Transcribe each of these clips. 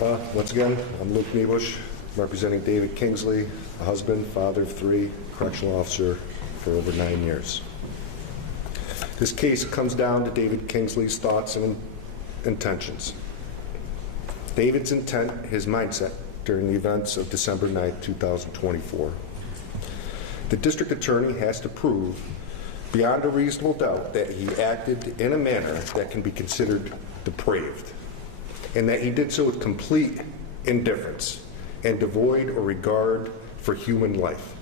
Once again, I'm Luke Niebusch, representing David Kingsley, a husband, father of 3, correctional officer for over 9 years. This case comes down to David Kingsley's thoughts and intentions. David's intent, his mindset during the events of December 9, 2024. The district attorney has to prove beyond a reasonable doubt that he acted in a manner that can be considered depraved, and that he did so with complete indifference and devoid or regard for human life.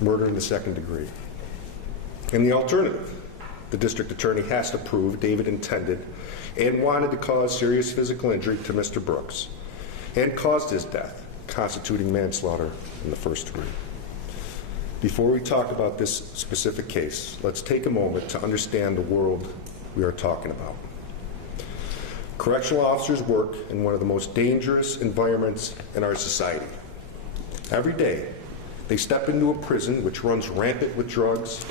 Murder in the second degree. In the alternative, the district attorney has to prove David intended and wanted to cause serious physical injury to Mr. Brooks and caused his death, constituting manslaughter in the first degree. Before we talk about this specific case, let's take a moment to understand the world we are talking about. Correctional officers work in one of the most dangerous environments in our society. Every day, they step into a prison which runs rampant with drugs.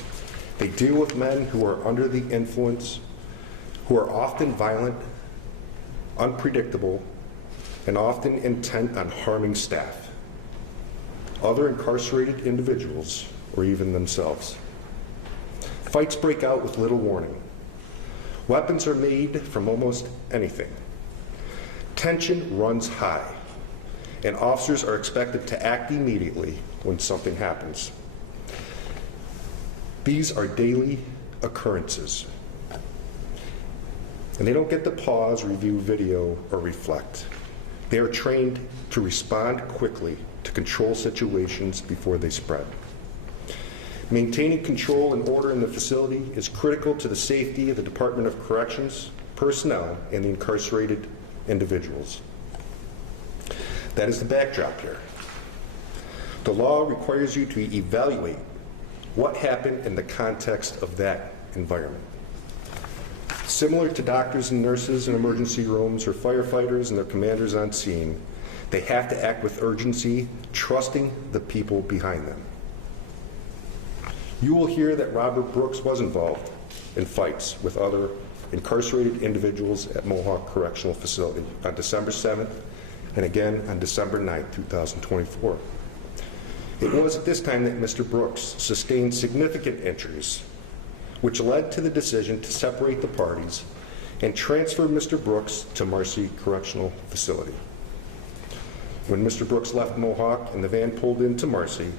They deal with men who are under the influence, who are often violent, unpredictable, and often intent on harming staff, other incarcerated individuals, or even themselves. Fights break out with little warning. Weapons are made from almost anything. Tension runs high, and officers are expected to act immediately when something happens. These are daily occurrences, and they don't get to pause, review video, or reflect. They are trained to respond quickly to control situations before they spread. Maintaining control and order in the facility is critical to the safety of the Department of Corrections, personnel, and the incarcerated individuals. That is the backdrop here. The law requires you to evaluate what happened in the context of that environment. Similar to doctors and nurses in emergency rooms or firefighters and their commanders on scene, they have to act with urgency, trusting the people behind them. You will hear that Robert Brooks was involved in fights with other incarcerated individuals at Mohawk Correctional Facility on December 7th and again on December 9th, 2024. It was at this time that Mr. Brooks sustained significant injuries, which led to the decision to separate the parties and transfer Mr. Brooks to Marcy Correctional Facility. When Mr. Brooks left Mohawk and the van pulled into Marcy,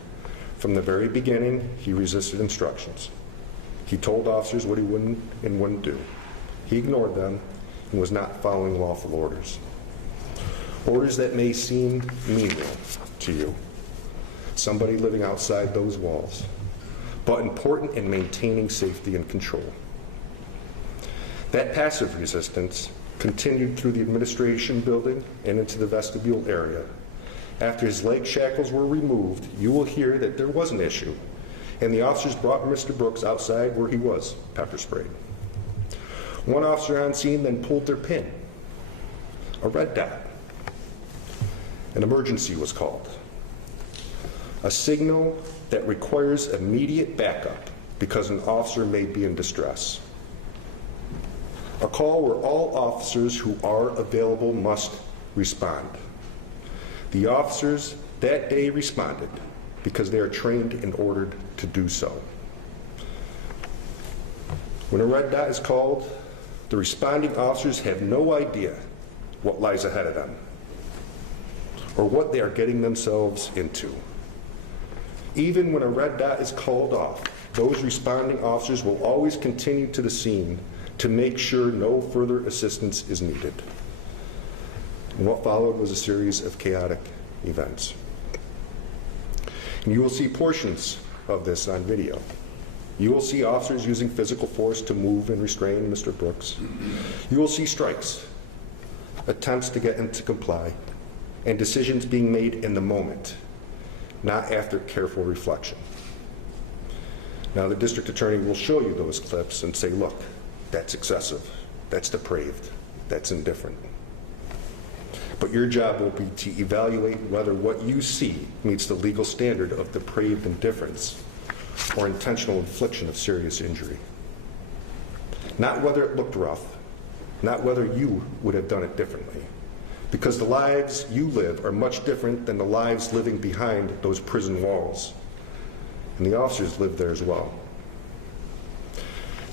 from the very beginning, he resisted instructions. He told officers what he wouldn't and wouldn't do. He ignored them and was not following lawful orders. Orders that may seem menial to you, somebody living outside those walls, but important in maintaining safety and control. That passive resistance continued through the administration building and into the vestibule area. After his leg shackles were removed, you will hear that there was an issue, and the officers brought Mr. Brooks outside where he was, pepper sprayed. One officer on scene then pulled their pin, a red dot. An emergency was called, a signal that requires immediate backup because an officer may be in distress. A call where all officers who are available must respond. The officers that day responded because they are trained and ordered to do so. When a red dot is called, the responding officers have no idea what lies ahead of them or what they are getting themselves into. Even when a red dot is called off, those responding officers will always continue to the scene to make sure no further assistance is needed. And what followed was a series of chaotic events. And you will see portions of this on video. You will see officers using physical force to move and restrain Mr. Brooks. You will see strikes, attempts to get him to comply, and decisions being made in the moment, not after careful reflection. Now, the district attorney will show you those clips and say, look, that's excessive, that's depraved, that's indifferent. But your job will be to evaluate whether what you see meets the legal standard of depraved indifference or intentional infliction of serious injury. Not whether it looked rough, not whether you would have done it differently, because the lives you live are much different than the lives living behind those prison walls. And the officers live there as well.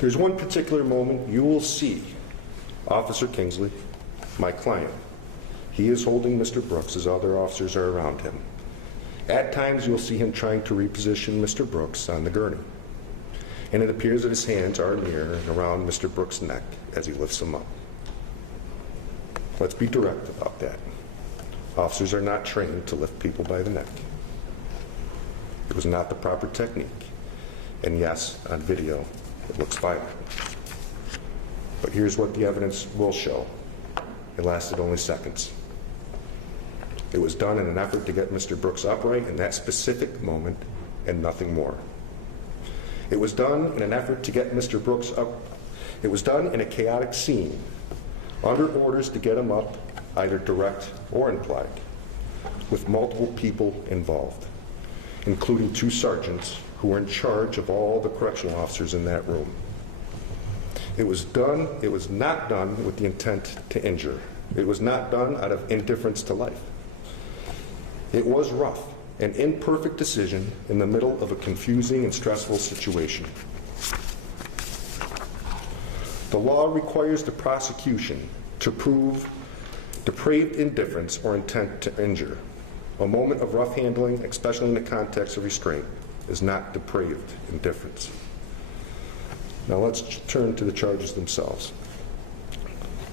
There's one particular moment you will see Officer Kingsley, my client. He is holding Mr. Brooks as other officers are around him. At times you'll see him trying to reposition Mr. Brooks on the gurney. And it appears that his hands are near and around Mr. Brooks' neck as he lifts him up. Let's be direct about that. Officers are not trained to lift people by the neck. It was not the proper technique. And yes, on video, it looks violent. But here's what the evidence will show. It lasted only seconds. It was done in an effort to get Mr. Brooks upright in that specific moment and nothing more. It was done in an effort to get Mr. Brooks up. It was done in a chaotic scene, under orders to get him up, either direct or implied, with multiple people involved, including 2 sergeants who were in charge of all the correctional officers in that room. It was not done with the intent to injure. It was not done out of indifference to life. It was rough, an imperfect decision in the middle of a confusing and stressful situation. The law requires the prosecution to prove depraved indifference or intent to injure. A moment of rough handling, especially in the context of restraint, is not depraved indifference. Now let's turn to the charges themselves.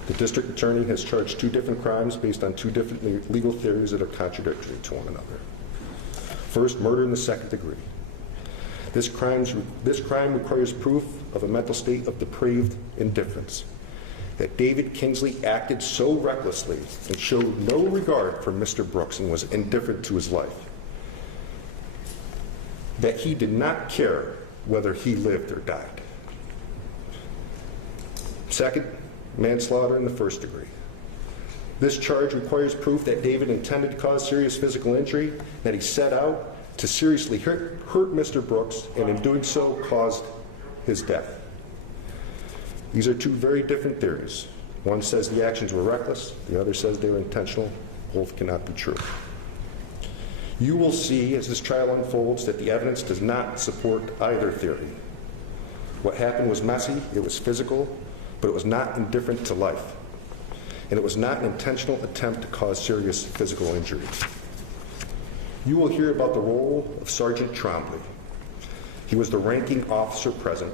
The district attorney has charged 2 different crimes based on 2 different legal theories that are contradictory to one another. First, murder in the 2nd degree. This crime requires proof of a mental state of depraved indifference, that David Kingsley acted so recklessly and showed no regard for Mr. Brooks and was indifferent to his life, that he did not care whether he lived or died. Second, manslaughter in the 1st degree. This charge requires proof that David intended to cause serious physical injury, that he set out to seriously hurt Mr. Brooks, and in doing so caused his death. These are 2 very different theories. One says the actions were reckless, the other says they were intentional. Both cannot be true. You will see as this trial unfolds that the evidence does not support either theory. What happened was messy, it was physical, but it was not indifferent to life. And it was not an intentional attempt to cause serious physical injury. You will hear about the role of Sergeant Trombley. He was the ranking officer present.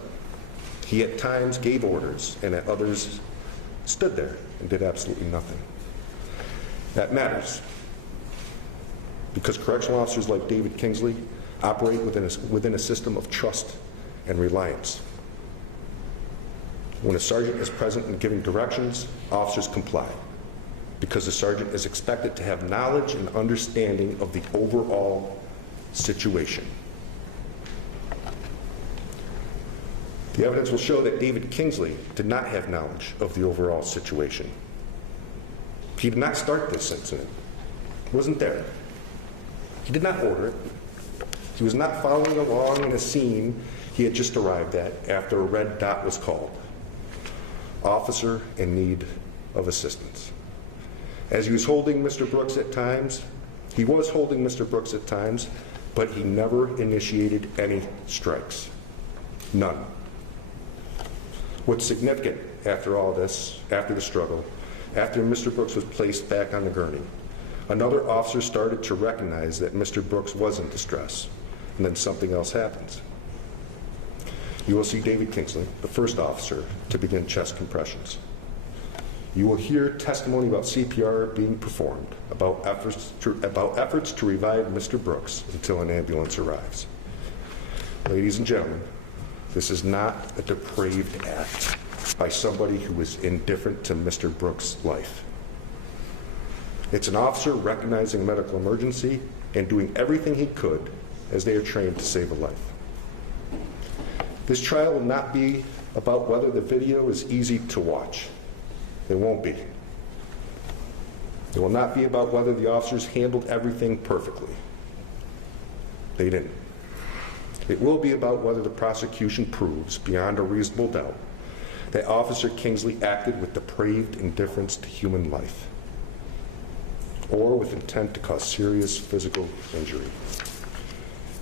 He at times gave orders, and at others stood there and did absolutely nothing. That matters, because correctional officers like David Kingsley operate within a system of trust and reliance. When a sergeant is present and giving directions, officers comply, because the sergeant is expected to have knowledge and understanding of the overall situation. The evidence will show that David Kingsley did not have knowledge of the overall situation. He did not start this incident. He wasn't there. He did not order it. He was not following along in a scene he had just arrived at after a red dot was called. Officer in need of assistance. As he was holding Mr. Brooks at times, but he never initiated any strikes. None. What's significant after all this, after the struggle, after Mr. Brooks was placed back on the gurney, another officer started to recognize that Mr. Brooks was in distress, and then something else happens. You will see David Kingsley, the first officer, to begin chest compressions. You will hear testimony about CPR being performed, about efforts to revive Mr. Brooks until an ambulance arrives. Ladies and gentlemen, this is not a depraved act by somebody who is indifferent to Mr. Brooks' life. It's an officer recognizing a medical emergency and doing everything he could as they are trained to save a life. This trial will not be about whether the video is easy to watch. It won't be. It will not be about whether the officers handled everything perfectly. They didn't. It will be about whether the prosecution proves, beyond a reasonable doubt, that Officer Kingsley acted with depraved indifference to human life. or with intent to cause serious physical injury.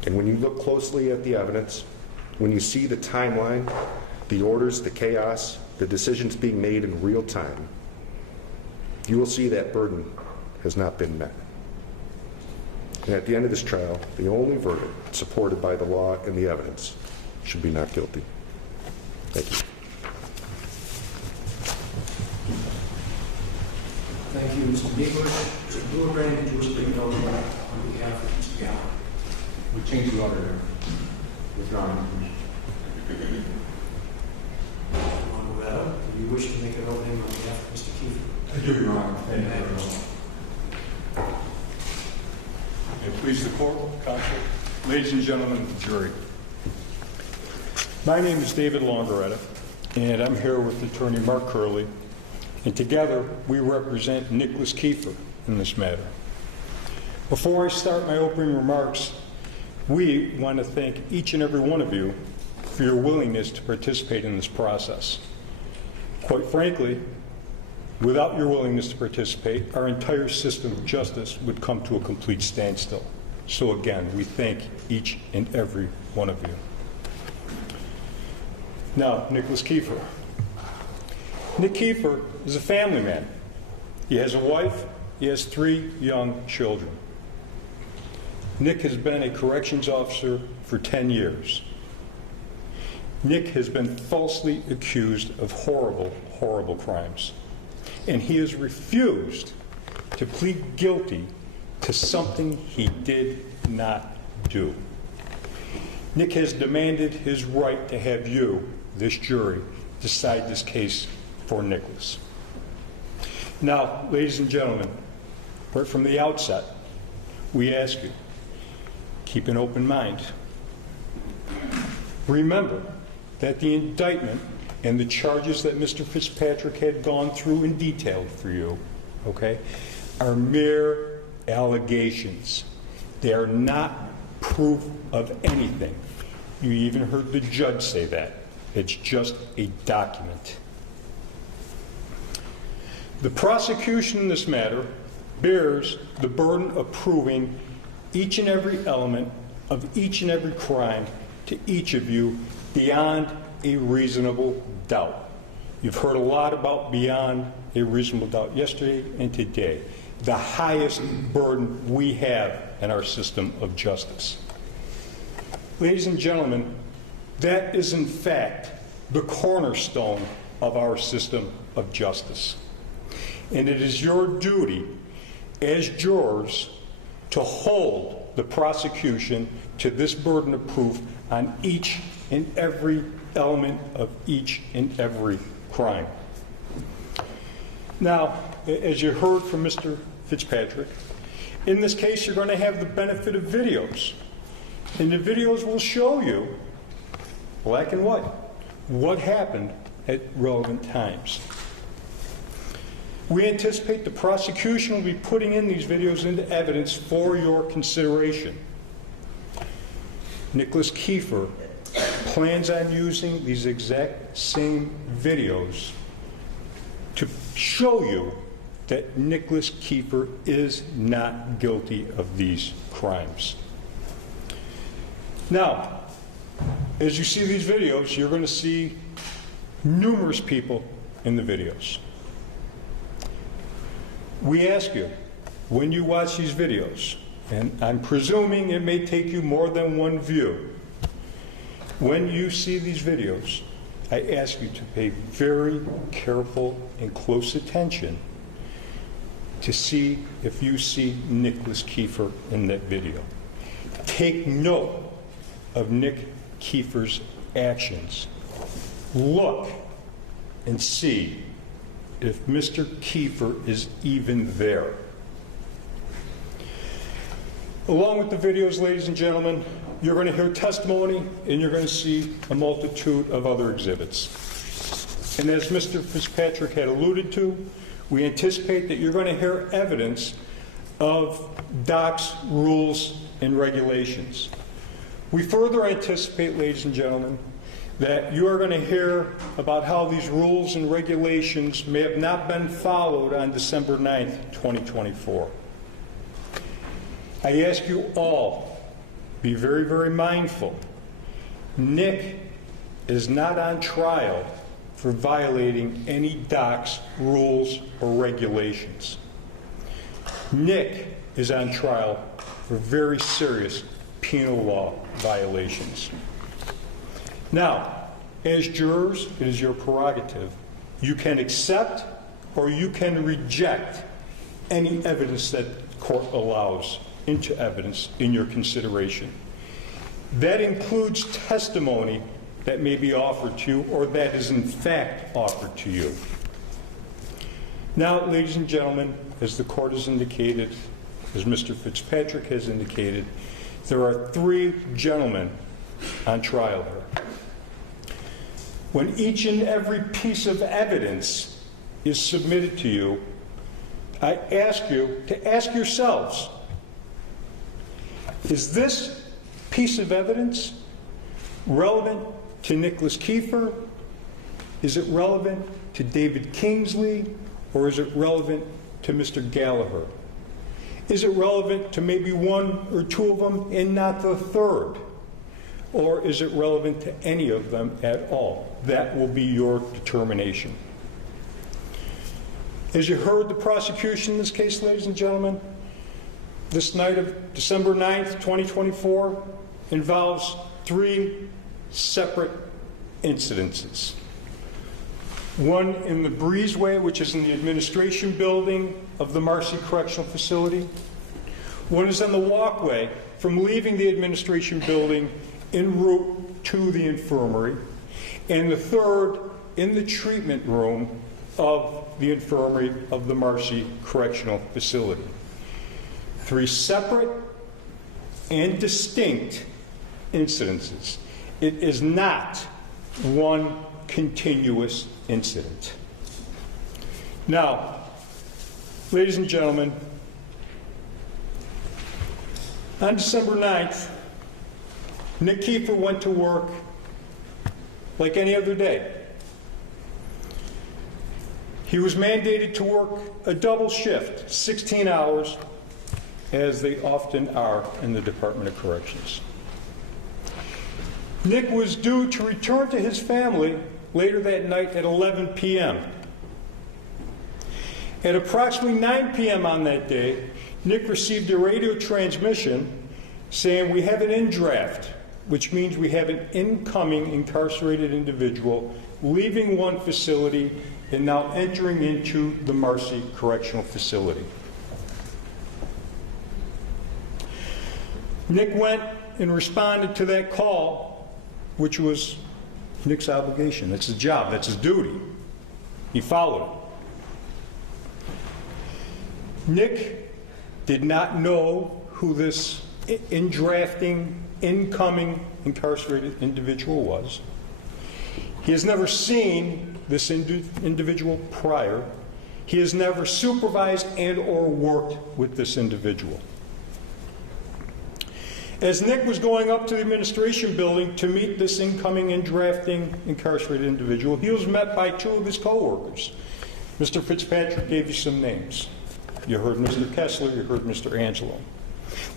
And when you look closely at the evidence, when you see the timeline, the orders, the chaos, the decisions being made in real time, you will see that burden has not been met. And at the end of this trial, the only verdict supported by the law and the evidence should be not guilty. Thank you. Thank you, Mr. Nicholas. Mr. Bluebrand, did you wish to make an argument on behalf of Mr. Gallagher? We changed the order there. Withdrawn. Mr. Loretta, do you wish to make an opening on behalf of Mr. Kefir? I do, Your Honor. Thank you. May it please the court, counsel, ladies and gentlemen of the jury. My name is David Longaretta, and I'm here with attorney Mark Curley, and together we represent Nicholas Kefir in this matter. Before I start my opening remarks, we want to thank each and every one of you for your willingness to participate in this process. Quite frankly, without your willingness to participate, our entire system of justice would come to a complete standstill. So again, we thank each and every one of you. Now, Nicholas Kefir. Nick Kefir is a family man. He has a wife, he has 3 young children. Nick has been a corrections officer for 10 years. Nick has been falsely accused of horrible, horrible crimes. And he has refused to plead guilty to something he did not do. Nick has demanded his right to have you, this jury, decide this case for Nicholas. Now, ladies and gentlemen, right from the outset, we ask you, keep an open mind. Remember that the indictment and the charges that Mr. Fitzpatrick had gone through in detail for you, okay, are mere allegations. They are not proof of anything. You even heard the judge say that. It's just a document. The prosecution in this matter bears the burden of proving each and every element of each and every crime to each of you beyond a reasonable doubt. You've heard a lot about beyond a reasonable doubt yesterday and today. The highest burden we have in our system of justice. Ladies and gentlemen, that is in fact the cornerstone of our system of justice. And it is your duty as jurors to hold the prosecution to this burden of proof on each and every element of each and every crime. Now, as you heard from Mr. Fitzpatrick, in this case you're going to have the benefit of videos. And the videos will show you, black and white, what happened at relevant times. We anticipate the prosecution will be putting in these videos into evidence for your consideration. Nicholas Kefir plans on using these exact same videos to show you that Nicholas Kefir is not guilty of these crimes. Now, as you see these videos, you're going to see numerous people in the videos. We ask you, when you watch these videos, and I'm presuming it may take you more than one view, when you see these videos, I ask you to pay very careful and close attention to see if you see Nicholas Kefir in that video. Take note of Nick Kefir's actions. Look and see if Mr. Kefir is even there. Along with the videos, ladies and gentlemen, you're going to hear testimony and you're going to see a multitude of other exhibits. And as Mr. Fitzpatrick had alluded to, we anticipate that you're going to hear evidence of DOC's rules and regulations. We further anticipate, ladies and gentlemen, that you are going to hear about how these rules and regulations may have not been followed on December 9th, 2024. I ask you all, be very, very mindful. Nick is not on trial for violating any docks, rules, or regulations. Nick is on trial for very serious penal law violations. Now, as jurors, it is your prerogative. You can accept or you can reject any evidence that the court allows into evidence in your consideration. That includes testimony that may be offered to you or that is in fact offered to you. Now, ladies and gentlemen, as the court has indicated, as Mr. Fitzpatrick has indicated, there are 3 gentlemen on trial here. When each and every piece of evidence is submitted to you, I ask you to ask yourselves, is this piece of evidence relevant to Nicholas Kefir? Is it relevant to David Kingsley? Or is it relevant to Mr. Gallagher? Is it relevant to maybe 1 or 2 of them and not the 3rd? Or is it relevant to any of them at all? That will be your determination. As you heard the prosecution in this case, ladies and gentlemen, this night of December 9th, 2024 involves 3 separate incidences. One in the breezeway, which is in the administration building of the Marcy Correctional Facility. One is on the walkway from leaving the administration building en route to the infirmary. And the 3rd in the treatment room of the infirmary of the Marcy Correctional Facility. 3 separate and distinct incidences. It is not one continuous incident. Now, ladies and gentlemen, on December 9th, Nick Kefir went to work like any other day. He was mandated to work a double shift, 16 hours, as they often are in the Department of Corrections. Nick was due to return to his family later that night at 11 p.m. At approximately 9 p.m. on that day, Nick received a radio transmission saying, "We have an in-draft," which means we have an incoming incarcerated individual leaving one facility and now entering into the Marcy Correctional Facility. Nick went and responded to that call, which was Nick's obligation. That's his job. That's his duty. He followed it. Nick did not know who this in-drafting, incoming incarcerated individual was. He has never seen this individual prior. He has never supervised and or worked with this individual. As Nick was going up to the administration building to meet this incoming in-drafting incarcerated individual, he was met by 2 of his co-workers. Mr. Fitzpatrick gave you some names. You heard Mr. Kessler, you heard Mr. Angelo.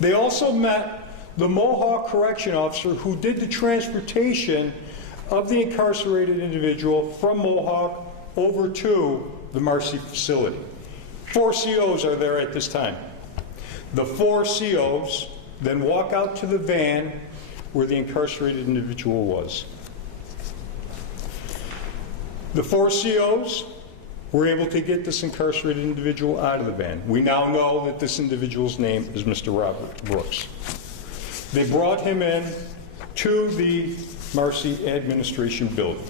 They also met the Mohawk correction officer who did the transportation of the incarcerated individual from Mohawk over to the Marcy facility. 4 COs are there at this time. The 4 COs then walk out to the van where the incarcerated individual was. The 4 COs were able to get this incarcerated individual out of the van. We now know that this individual's name is Mr. Robert Brooks. They brought him in to the Marcy administration building.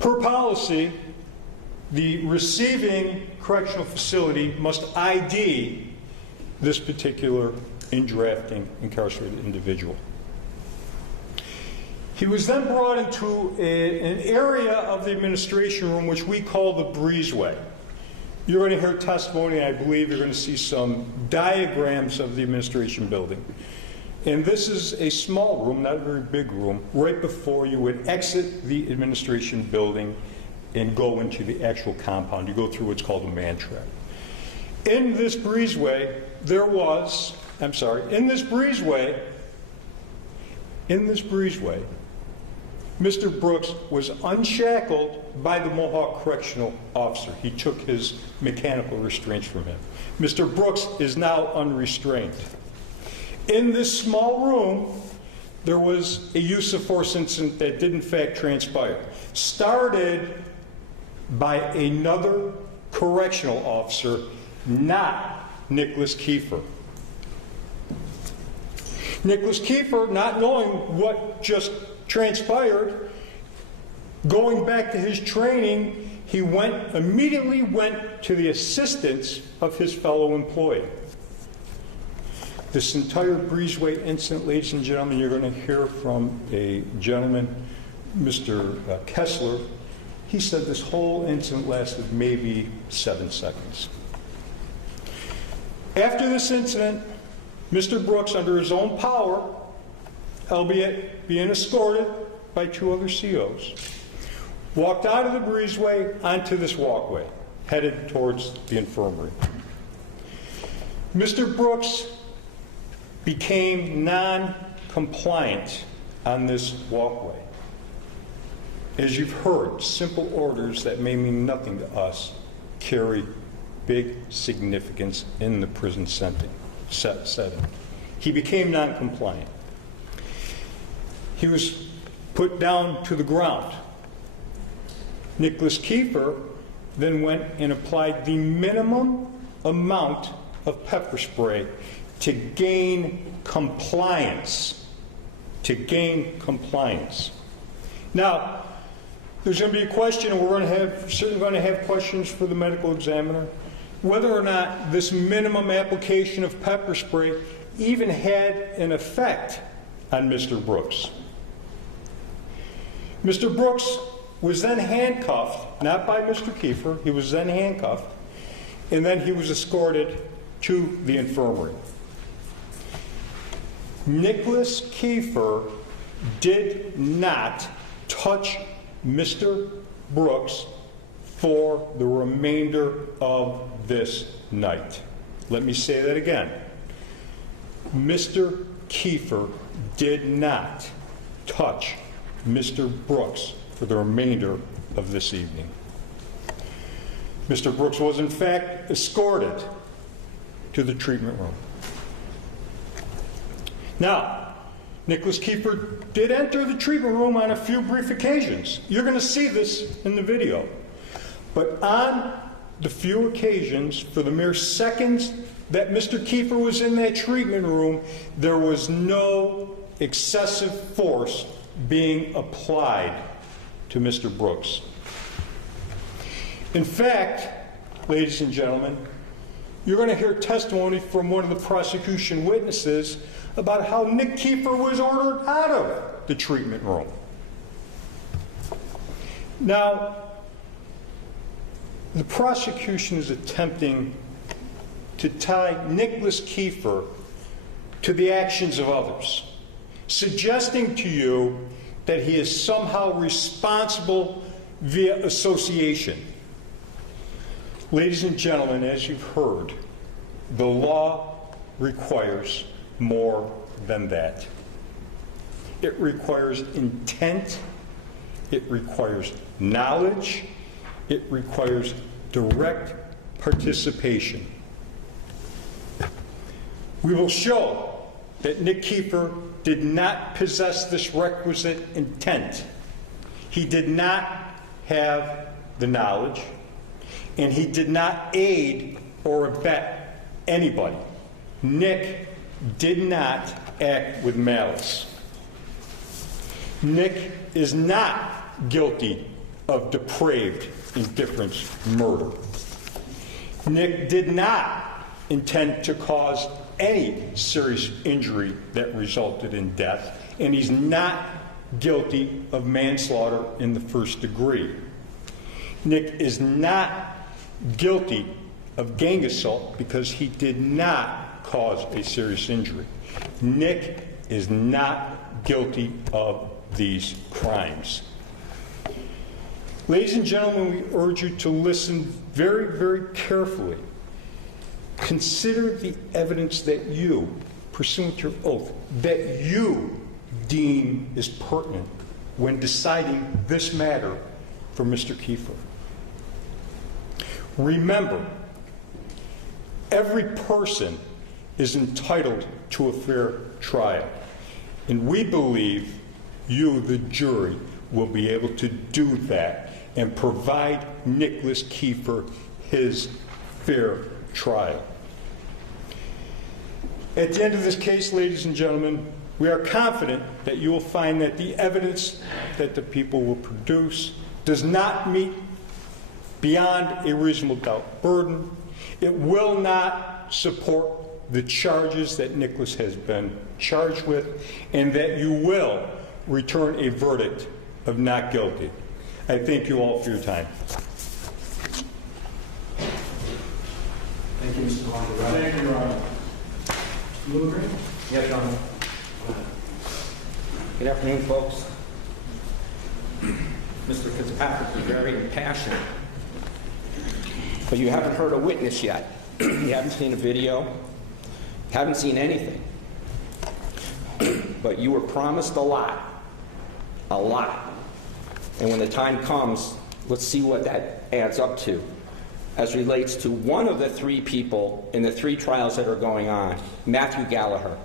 Per policy, the receiving correctional facility must ID this particular in-drafting incarcerated individual. He was then brought into an area of the administration room which we call the breezeway. You're going to hear testimony, I believe you're going to see some diagrams of the administration building. And this is a small room, not a very big room, right before you would exit the administration building and go into the actual compound. You go through what's called a man trap. in this breezeway, Mr. Brooks was unshackled by the Mohawk correctional officer. He took his mechanical restraints from him. Mr. Brooks is now unrestrained. In this small room, there was a use of force incident that did in fact transpire. Started by another correctional officer, not Nicholas Kefir. Nicholas Kefir, not knowing what just transpired, going back to his training, he immediately went to the assistance of his fellow employee. This entire breezeway incident, ladies and gentlemen, you're going to hear from a gentleman, Mr. Kessler. He said this whole incident lasted maybe 7 seconds. After this incident, Mr. Brooks, under his own power, albeit being escorted by 2 other COs, walked out of the breezeway onto this walkway, headed towards the infirmary. Mr. Brooks became non-compliant on this walkway. As you've heard, simple orders that may mean nothing to us carry big significance in the prison setting. He became non-compliant. He was put down to the ground. Nicholas Kefir then went and applied the minimum amount of pepper spray to gain compliance. Now, there's going to be a question, and we're certainly going to have questions for the medical examiner, whether or not this minimum application of pepper spray even had an effect on Mr. Brooks. Mr. Brooks was then handcuffed, not by Mr. Kefir, he was then handcuffed, and then he was escorted to the infirmary. Nicholas Kefir did not touch Mr. Brooks for the remainder of this night. Let me say that again. Mr. Kefir did not touch Mr. Brooks for the remainder of this evening. Mr. Brooks was in fact escorted to the treatment room. Now, Nicholas Kefir did enter the treatment room on a few brief occasions. You're going to see this in the video. But on the few occasions, for the mere seconds that Mr. Kefir was in that treatment room, there was no excessive force being applied to Mr. Brooks. In fact, ladies and gentlemen, you're going to hear testimony from one of the prosecution witnesses about how Nick Kefir was ordered out of the treatment room. Now, the prosecution is attempting to tie Nicholas Kefir to the actions of others, suggesting to you that he is somehow responsible via association. Ladies and gentlemen, as you've heard, the law requires more than that. It requires intent, it requires knowledge, it requires direct participation. We will show that Nick Kefir did not possess this requisite intent. He did not have the knowledge, and he did not aid or abet anybody. Nick did not act with malice. Nick is not guilty of depraved indifference murder. Nick did not intend to cause any serious injury that resulted in death, and he's not guilty of manslaughter in the first degree. Nick is not guilty of gang assault because he did not cause a serious injury. Nick is not guilty of these crimes. Ladies and gentlemen, we urge you to listen very, very carefully consider the evidence that you, pursuant to your oath, that you deem is pertinent when deciding this matter for Mr. Kefir. Remember, every person is entitled to a fair trial, and we believe you, the jury, will be able to do that and provide Nicholas Kefir his fair trial. At the end of this case, ladies and gentlemen, we are confident that you will find that the evidence that the people will produce does not meet beyond a reasonable doubt burden. It will not support the charges that Nicholas has been charged with, and that you will return a verdict of not guilty. I thank you all for your time. Thank you, Mr. Gallagher. Thank you, Your Honor. Mr. Bluegreen? Yes, Your Honor. Good afternoon, folks. Mr. Fitzpatrick is very impassioned, but you haven't heard a witness yet. You haven't seen a video, haven't seen anything. But you were promised a lot. And when the time comes, let's see what that adds up to as relates to one of the three people in the three trials that are going on, Matthew Gallagher.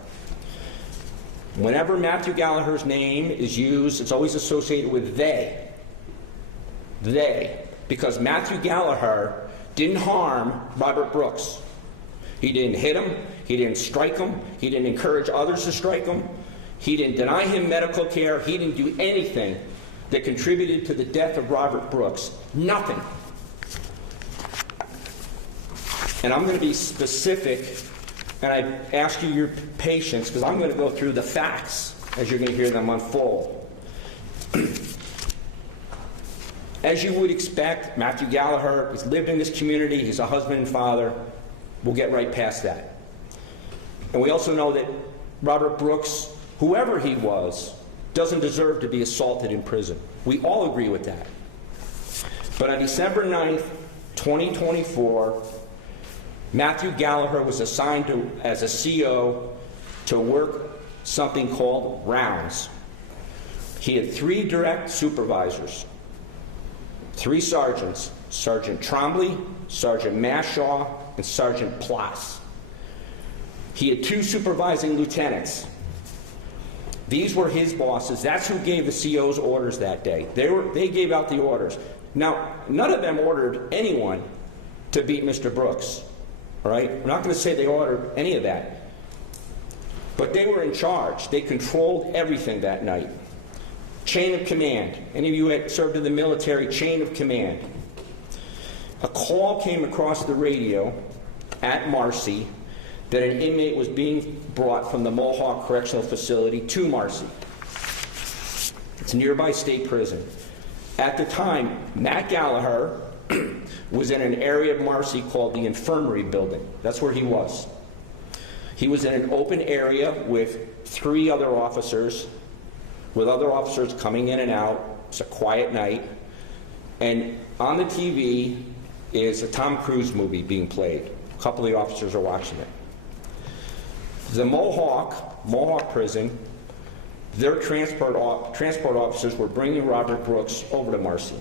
Whenever Matthew Gallagher's name is used, it's always associated with they. They. Because Matthew Gallagher didn't harm Robert Brooks. He didn't hit him. He didn't strike him. He didn't encourage others to strike him. He didn't deny him medical care. He didn't do anything that contributed to the death of Robert Brooks. Nothing. And I'm going to be specific, and I ask you your patience, because I'm going to go through the facts as you're going to hear them unfold. As you would expect, Matthew Gallagher, he's lived in this community, he's a husband and father. We'll get right past that. And we also know that Robert Brooks, whoever he was, doesn't deserve to be assaulted in prison. We all agree with that. But on December 9th, 2024, Matthew Gallagher was assigned as a CO to work something called rounds. He had 3 direct supervisors, 3 sergeants, Sergeant Trombley, Sergeant Mashaw, and Sergeant Ploss. He had 2 supervising lieutenants. These were his bosses. That's who gave the CO's orders that day. They gave out the orders. Now, none of them ordered anyone to beat Mr. Brooks. All right? I'm not going to say they ordered any of that. But they were in charge. They controlled everything that night. Chain of command. Any of you had served in the military, chain of command. A call came across the radio at Marcy that an inmate was being brought from the Mohawk Correctional Facility to Marcy. It's a nearby state prison. At the time, Matt Gallagher was in an area of Marcy called the Infirmary Building. That's where he was. He was in an open area with 3 other officers, with other officers coming in and out. It's a quiet night. And on the TV is a Tom Cruise movie being played. A couple of the officers are watching it. The Mohawk prison, their transport officers were bringing Robert Brooks over to Marcy.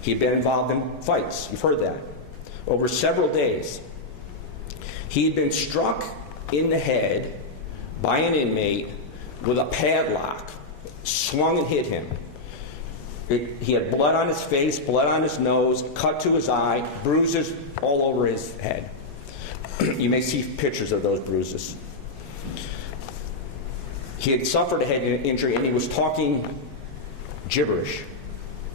He had been involved in fights. You've heard that. Over several days. He had been struck in the head by an inmate with a padlock, swung and hit him. He had blood on his face, blood on his nose, cut to his eye, bruises all over his head. You may see pictures of those bruises. He had suffered a head injury, and he was talking gibberish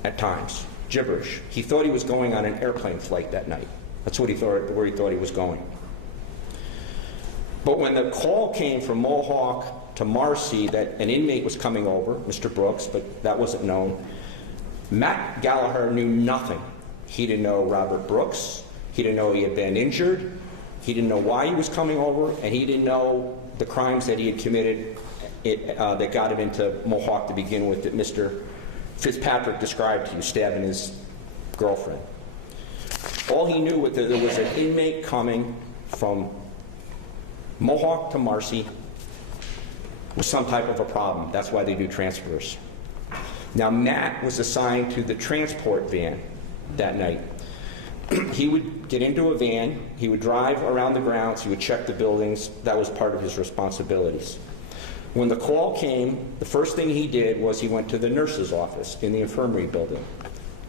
at times. Gibberish. He thought he was going on an airplane flight that night. That's what he thought, where he thought he was going. But when the call came from Mohawk to Marcy that an inmate was coming over, Mr. Brooks, but that wasn't known, Matt Gallagher knew nothing. He didn't know Robert Brooks. He didn't know he had been injured. He didn't know why he was coming over, and he didn't know the crimes that he had committed that got him into Mohawk to begin with, that Mr. Fitzpatrick described to you, stabbing his girlfriend. All he knew was that there was an inmate coming from Mohawk to Marcy was some type of a problem. That's why they do transfers. Now, Matt was assigned to the transport van that night. He would get into a van, he would drive around the grounds, he would check the buildings. That was part of his responsibilities. When the call came, the first thing he did was he went to the nurse's office in the infirmary building.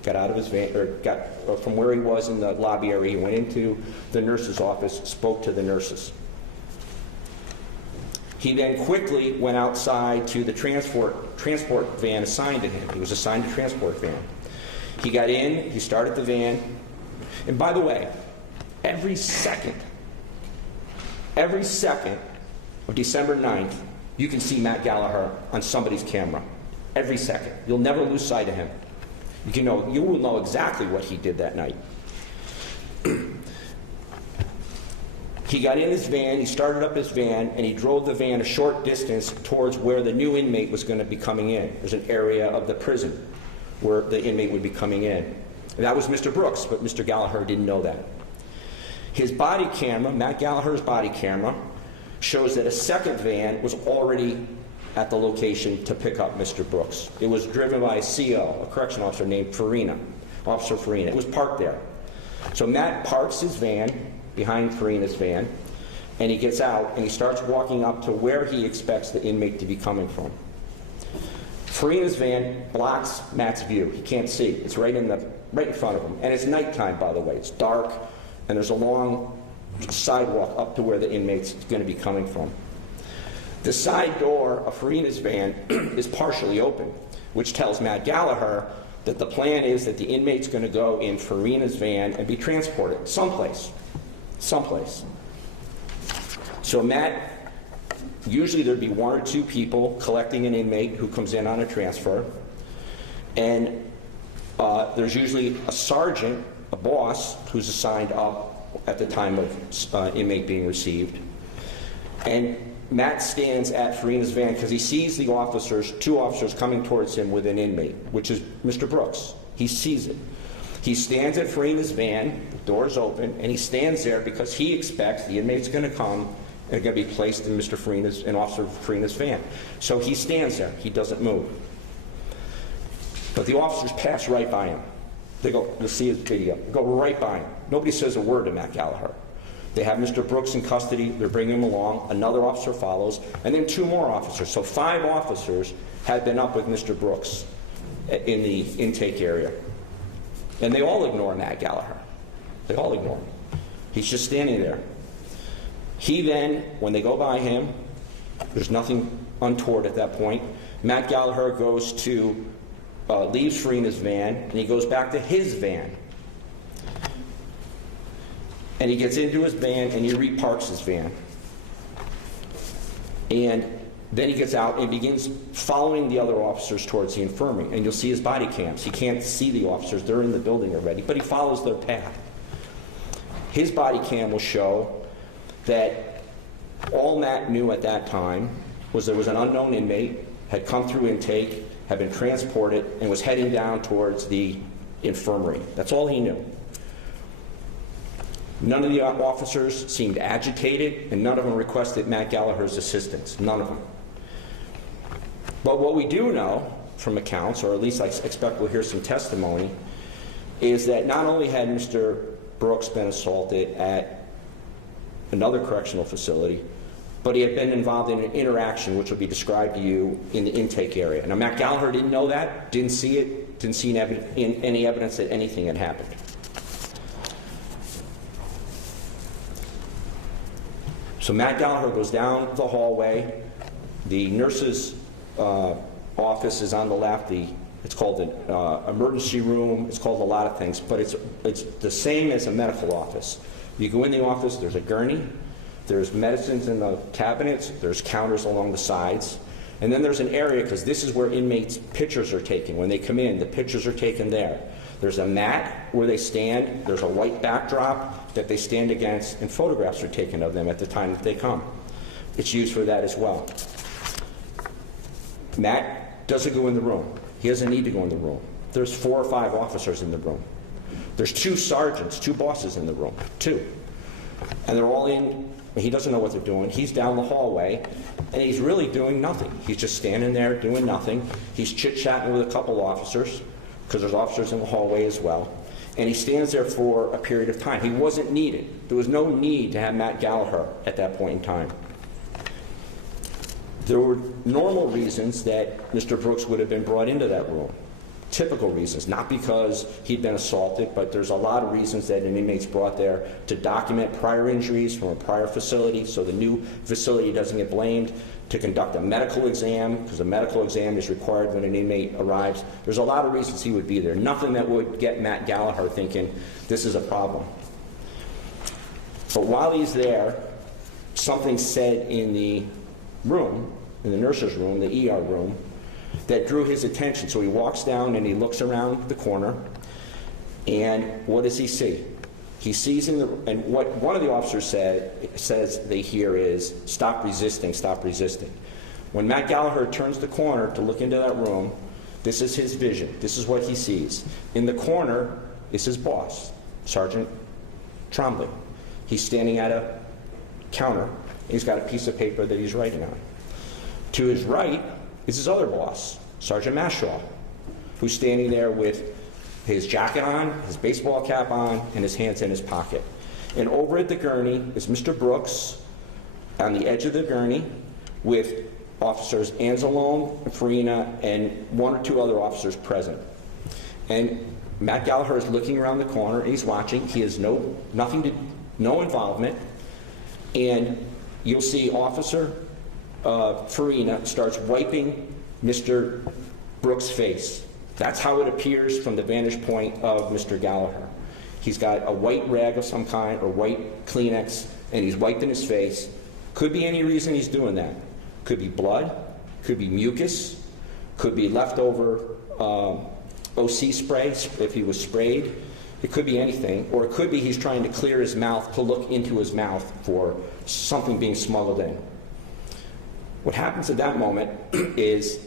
Got out of his van, or from where he was in the lobby area, he went into the nurse's office, spoke to the nurses. He then quickly went outside to the transport van assigned to him. He was assigned a transport van. He got in, he started the van, and by the way, every second of December 9th, you can see Matt Gallagher on somebody's camera. Every second. You'll never lose sight of him. You will know exactly what he did that night. He got in his van, he started up his van, and he drove the van a short distance towards where the new inmate was going to be coming in. There's an area of the prison where the inmate would be coming in. And that was Mr. Brooks, but Mr. Gallagher didn't know that. His body camera, Matt Gallagher's body camera, shows that a second van was already at the location to pick up Mr. Brooks. It was driven by a CO, a correctional officer named Farina, Officer Farina. It was parked there. So Matt parks his van behind Farina's van, and he gets out and he starts walking up to where he expects the inmate to be coming from. Farina's van blocks Matt's view. He can't see. It's right in front of him. And it's nighttime, by the way. It's dark, and there's a long sidewalk up to where the inmate's going to be coming from. The side door of Farina's van is partially open, which tells Matt Gallagher that the plan is that the inmate's going to go in Farina's van and be transported someplace. So Matt, usually there'd be one or two people collecting an inmate who comes in on a transfer, and there's usually a sergeant, a boss, who's assigned up at the time of inmate being received. And Matt stands at Farina's van because he sees the officers, two officers coming towards him with an inmate, which is Mr. Brooks. He sees it. He stands at Farina's van, the door's open, and he stands there because he expects the inmate's going to come and going to be placed in Officer Farina's van. So he stands there. He doesn't move. But the officers pass right by him. They go, you'll see his video, go right by him. Nobody says a word to Matt Gallagher. They have Mr. Brooks in custody. They're bringing him along. Another officer follows, and then two more officers. So 5 officers had been up with Mr. Brooks in the intake area. And they all ignore Matt Gallagher. They all ignore him. He's just standing there. He then, when they go by him, there's nothing untoward at that point. Matt Gallagher goes to, leaves Farina's van, and he goes back to his van. And he gets into his van and he reparks his van. And then he gets out and begins following the other officers towards the infirmary. And you'll see his body cams. He can't see the officers. They're in the building already, but he follows their path. His body cam will show that all Matt knew at that time was there was an unknown inmate, had come through intake, had been transported, and was heading down towards the infirmary. That's all he knew. None of the officers seemed agitated, and none of them requested Matt Gallagher's assistance. None of them. But what we do know from accounts, or at least I expect we'll hear some testimony, is that not only had Mr. Brooks been assaulted at another correctional facility, but he had been involved in an interaction which will be described to you in the intake area. Now, Matt Gallagher didn't know that, didn't see it, didn't see any evidence that anything had happened. So Matt Gallagher goes down the hallway. The nurse's office is on the left. It's called the emergency room. It's called a lot of things, but it's the same as a medical office. You go in the office, there's a gurney, there's medicines in the cabinets, there's counters along the sides, and then there's an area, because this is where inmates' pictures are taken. When they come in, the pictures are taken there. There's a mat where they stand, there's a white backdrop that they stand against, and photographs are taken of them at the time that they come. It's used for that as well. Matt doesn't go in the room. He doesn't need to go in the room. There's 4 or 5 officers in the room. There's 2 sergeants, 2 bosses in the room, 2. And they're all in, he doesn't know what they're doing. He's down the hallway, and he's really doing nothing. He's just standing there doing nothing. He's chit-chatting with a couple officers, because there's officers in the hallway as well. And he stands there for a period of time. He wasn't needed. There was no need to have Matt Gallagher at that point in time. There were normal reasons that Mr. Brooks would have been brought into that room. Typical reasons, not because he'd been assaulted, but there's a lot of reasons that an inmate's brought there to document prior injuries from a prior facility so the new facility doesn't get blamed, to conduct a medical exam, because a medical exam is required when an inmate arrives. There's a lot of reasons he would be there. Nothing that would get Matt Gallagher thinking this is a problem. But while he's there, something's said in the room, in the nurse's room, the ER room, that drew his attention. So he walks down and he looks around the corner, and what does he see? He sees in the, and what one of the officers says they hear is, "Stop resisting, stop resisting." When Matt Gallagher turns the corner to look into that room, this is his vision. This is what he sees. In the corner is his boss, Sergeant Trombley. He's standing at a counter. He's got a piece of paper that he's writing on. To his right is his other boss, Sergeant Mashaw, who's standing there with his jacket on, his baseball cap on, and his hands in his pocket. And over at the gurney is Mr. Brooks on the edge of the gurney with officers Anzalone, Farina, and one or two other officers present. And Matt Gallagher is looking around the corner, and he's watching. He has no involvement. And you'll see Officer Farina starts wiping Mr. Brooks' face. That's how it appears from the vantage point of Mr. Gallagher. He's got a white rag of some kind, or white Kleenex, and he's wiping his face. Could be any reason he's doing that. Could be blood, could be mucus, could be leftover OC spray if he was sprayed. It could be anything, or it could be he's trying to clear his mouth to look into his mouth for something being smuggled in. What happens at that moment is,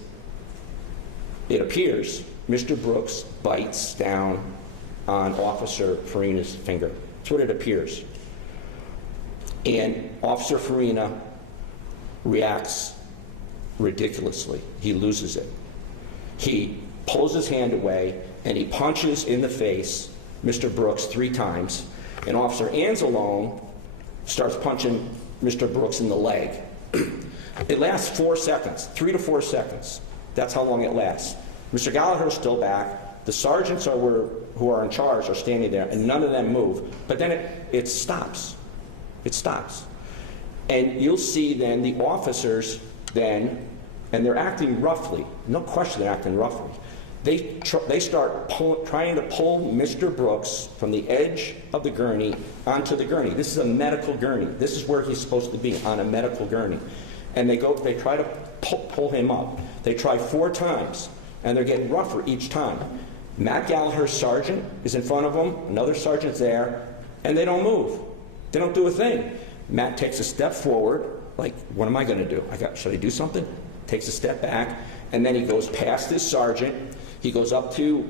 it appears, Mr. Brooks bites down on Officer Farina's finger. That's what it appears. And Officer Farina reacts ridiculously. He loses it. He pulls his hand away and he punches in the face Mr. Brooks 3 times. And Officer Anzalone starts punching Mr. Brooks in the leg. It lasts 4 seconds, 3 to 4 seconds. That's how long it lasts. Mr. Gallagher's still back. The sergeants who are in charge are standing there, and none of them move. But then it stops. It stops. And you'll see then the officers then, and they're acting roughly. No question they're acting roughly. They start trying to pull Mr. Brooks from the edge of the gurney onto the gurney. This is a medical gurney. This is where he's supposed to be, on a medical gurney. And they try to pull him up. They try 4 times, and they're getting rougher each time. Matt Gallagher's sergeant is in front of them, another sergeant's there, and they don't move. They don't do a thing. Matt takes a step forward, like, what am I going to do? Should I do something? Takes a step back, and then he goes past his sergeant. He goes up to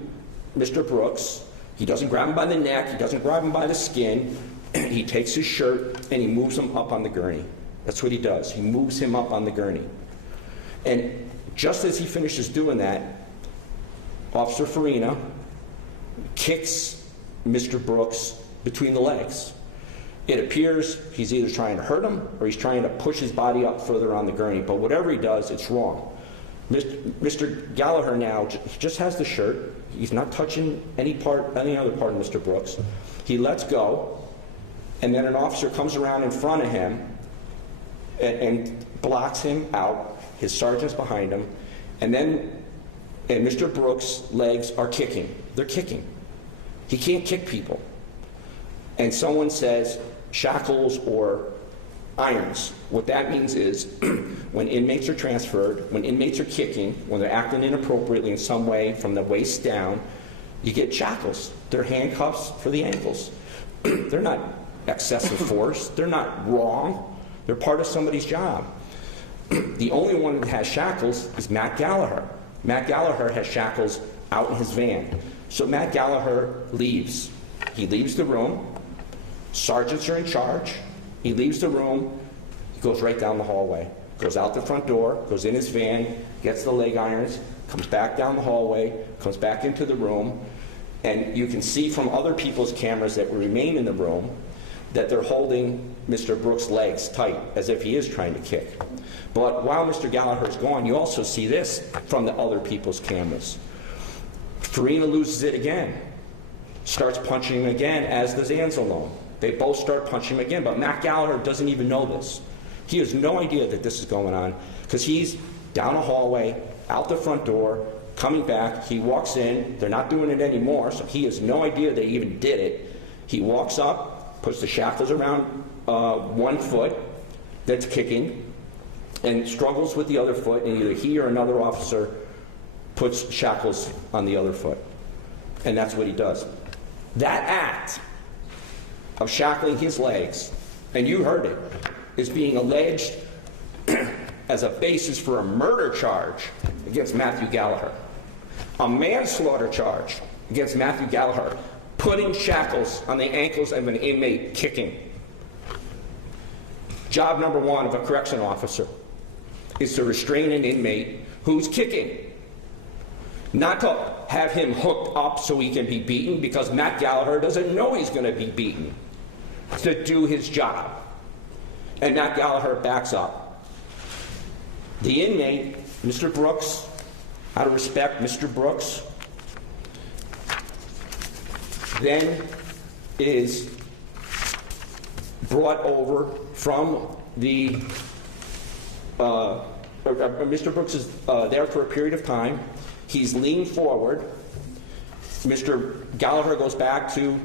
Mr. Brooks. He doesn't grab him by the neck. He doesn't grab him by the skin. He takes his shirt, and he moves him up on the gurney. That's what he does. He moves him up on the gurney. And just as he finishes doing that, Officer Farina kicks Mr. Brooks between the legs. It appears he's either trying to hurt him or he's trying to push his body up further on the gurney. But whatever he does, it's wrong. Mr. Gallagher now just has the shirt. He's not touching any other part of Mr. Brooks. He lets go, and then an officer comes around in front of him and blocks him out. His sergeant's behind him, and Mr. Brooks' legs are kicking. They're kicking. He can't kick people. And someone says shackles or irons. What that means is when inmates are transferred, when inmates are kicking, when they're acting inappropriately in some way from the waist down, you get shackles. They're handcuffs for the ankles. They're not excessive force. They're not wrong. They're part of somebody's job. The only one that has shackles is Matt Gallagher. Matt Gallagher has shackles out in his van. So Matt Gallagher leaves. He leaves the room. Sergeants are in charge. He leaves the room, he goes right down the hallway, goes out the front door, goes in his van, gets the leg irons, comes back down the hallway, comes back into the room, and you can see from other people's cameras that remain in the room that they're holding Mr. Brooks' legs tight, as if he is trying to kick. But while Mr. Gallagher's gone, you also see this from the other people's cameras. Farina loses it again, starts punching him again, as does Anzalone. They both start punching him again, but Matt Gallagher doesn't even know this. He has no idea that this is going on, because he's down a hallway, out the front door, coming back. He walks in. They're not doing it anymore, so he has no idea they even did it. He walks up, puts the shackles around one foot that's kicking, and struggles with the other foot, and either he or another officer puts shackles on the other foot. And that's what he does. That act of shackling his legs, and you heard it, is being alleged as a basis for a murder charge against Matthew Gallagher. A manslaughter charge against Matthew Gallagher, putting shackles on the ankles of an inmate kicking. Job number one of a correction officer is to restrain an inmate who's kicking. Not to have him hooked up so he can be beaten, because Matt Gallagher doesn't know he's going to be beaten. To do his job. And Matt Gallagher backs up. The inmate, Mr. Brooks, out of respect, Mr. Brooks, then is brought over from the, Mr. Brooks is there for a period of time. He's leaned forward. Mr. Gallagher goes back to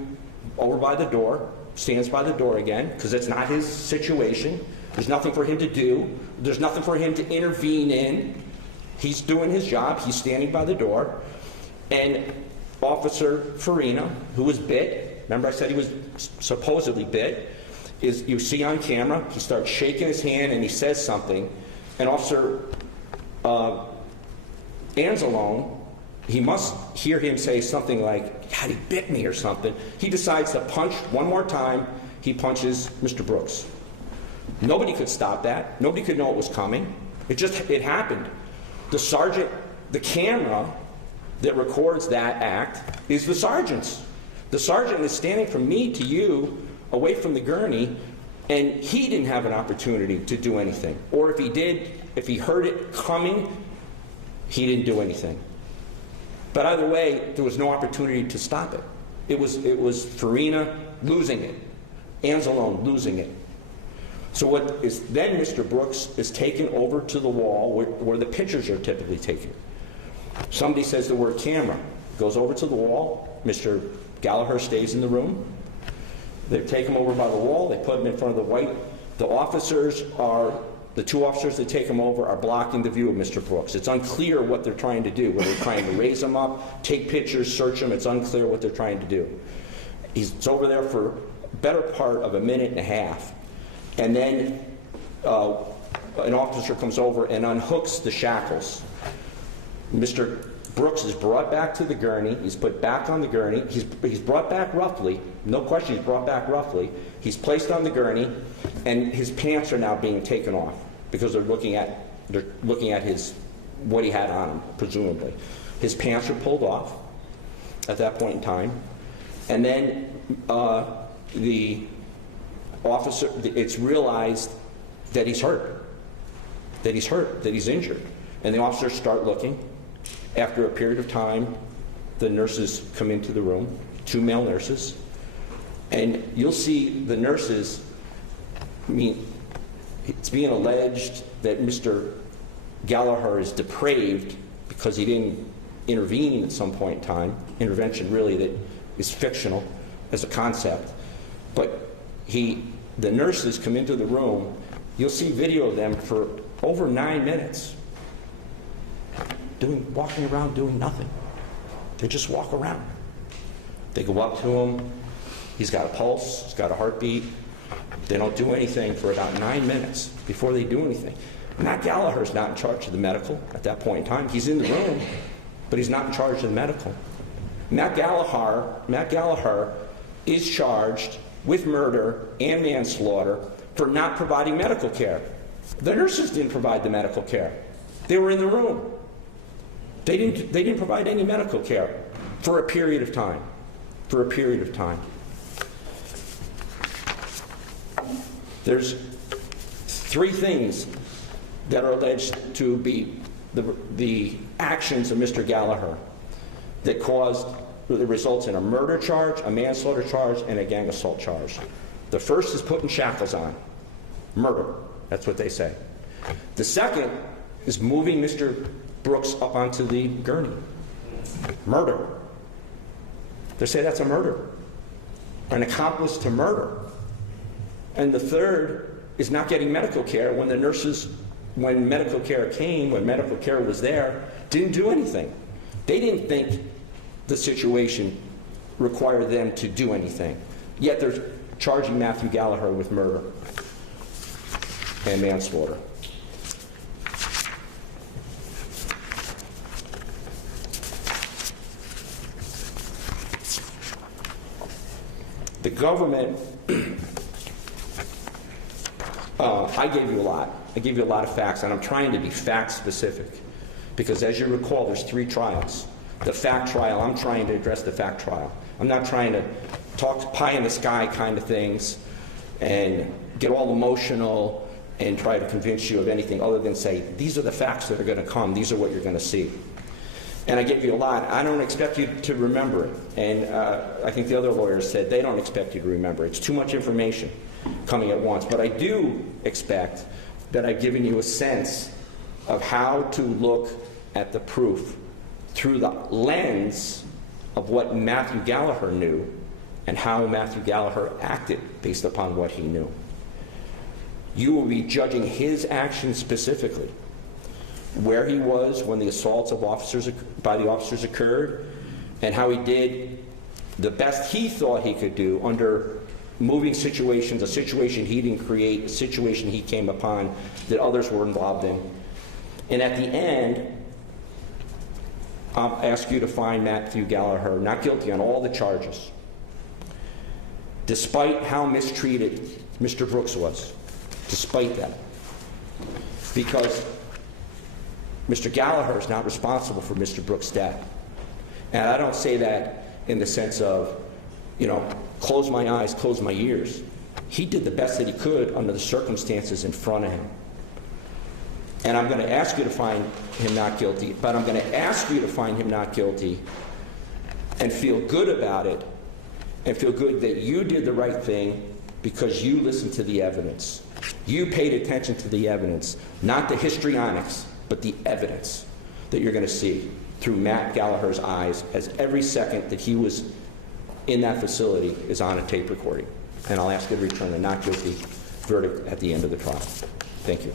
over by the door, stands by the door again, because it's not his situation. There's nothing for him to do. There's nothing for him to intervene in. He's doing his job. He's standing by the door. And Officer Farina, who was bit, remember I said he was supposedly bit, is, you see on camera, he starts shaking his hand and he says something. And Officer Anzalone, he must hear him say something like, God, he bit me or something. He decides to punch one more time. He punches Mr. Brooks. Nobody could stop that. Nobody could know it was coming. It happened. The sergeant, the camera that records that act is the sergeant's. The sergeant is standing from me to you, away from the gurney, and he didn't have an opportunity to do anything. Or if he did, if he heard it coming, he didn't do anything. But either way, there was no opportunity to stop it. It was Farina losing it, Anzalone losing it. So what is then, Mr. Brooks is taken over to the wall where the pictures are typically taken. Somebody says the word camera, goes over to the wall. Mr. Gallagher stays in the room. They take him over by the wall. They put him in front of the white. The two officers that take him over are blocking the view of Mr. Brooks. It's unclear what they're trying to do. Whether they're trying to raise him up, take pictures, search him. It's unclear what they're trying to do. He's over there for a better part of a minute and a half. And then an officer comes over and unhooks the shackles. Mr. Brooks is brought back to the gurney. He's put back on the gurney. He's brought back roughly. No question, he's brought back roughly. He's placed on the gurney, and his pants are now being taken off because they're looking at what he had on him, presumably. His pants are pulled off at that point in time, and then the officer, it's realized that he's hurt, that he's injured, and the officers start looking. After a period of time, the nurses come into the room, 2 male nurses, and you'll see the nurses, it's being alleged that Mr. Gallagher is depraved because he didn't intervene at some point in time. Intervention really that is fictional as a concept. But the nurses come into the room, you'll see video of them for over 9 minutes. Walking around doing nothing. They just walk around. They go up to him. He's got a pulse. He's got a heartbeat. They don't do anything for about 9 minutes before they do anything. Matt Gallagher's not in charge of the medical at that point in time. He's in the room, but he's not in charge of the medical. Matt Gallagher is charged with murder and manslaughter for not providing medical care. The nurses didn't provide the medical care. They were in the room. They didn't provide any medical care for a period of time. For a period of time. There's three things that are alleged to be the actions of Mr. Gallagher that results in a murder charge, a manslaughter charge, and a gang assault charge. The first is putting shackles on. Murder. That's what they say. The second is moving Mr. Brooks up onto the gurney. Murder. They say that's a murder. An accomplice to murder. And the third is not getting medical care when the nurses, when medical care came, when medical care was there, didn't do anything. They didn't think the situation required them to do anything. Yet they're charging Matthew Gallagher with murder and manslaughter. The government, I gave you a lot. I gave you a lot of facts, and I'm trying to be fact specific. Because as you recall, there's 3 trials. The fact trial, I'm trying to address the fact trial. I'm not trying to talk pie in the sky kind of things and get all emotional and try to convince you of anything other than say, these are the facts that are going to come, these are what you're going to see. And I gave you a lot. I don't expect you to remember it. And I think the other lawyers said they don't expect you to remember it. It's too much information coming at once. But I do expect that I've given you a sense of how to look at the proof through the lens of what Matthew Gallagher knew and how Matthew Gallagher acted based upon what he knew. You will be judging his actions specifically, where he was when the assaults of by the officers occurred, and how he did the best he thought he could do under moving situations, a situation he didn't create, a situation he came upon that others were involved in. And at the end, I'll ask you to find Matthew Gallagher not guilty on all the charges, despite how mistreated Mr. Brooks was, despite that. Because Mr. Gallagher is not responsible for Mr. Brooks' death. And I don't say that in the sense of, close my eyes, close my ears. He did the best that he could under the circumstances in front of him. And I'm going to ask you to find him not guilty, but I'm going to ask you to find him not guilty and feel good about it and feel good that you did the right thing because you listened to the evidence. You paid attention to the evidence, not the histrionics, but the evidence that you're going to see through Matt Gallagher's eyes as every second that he was in that facility is on a tape recording. And I'll ask you to return a not guilty verdict at the end of the trial. Thank you.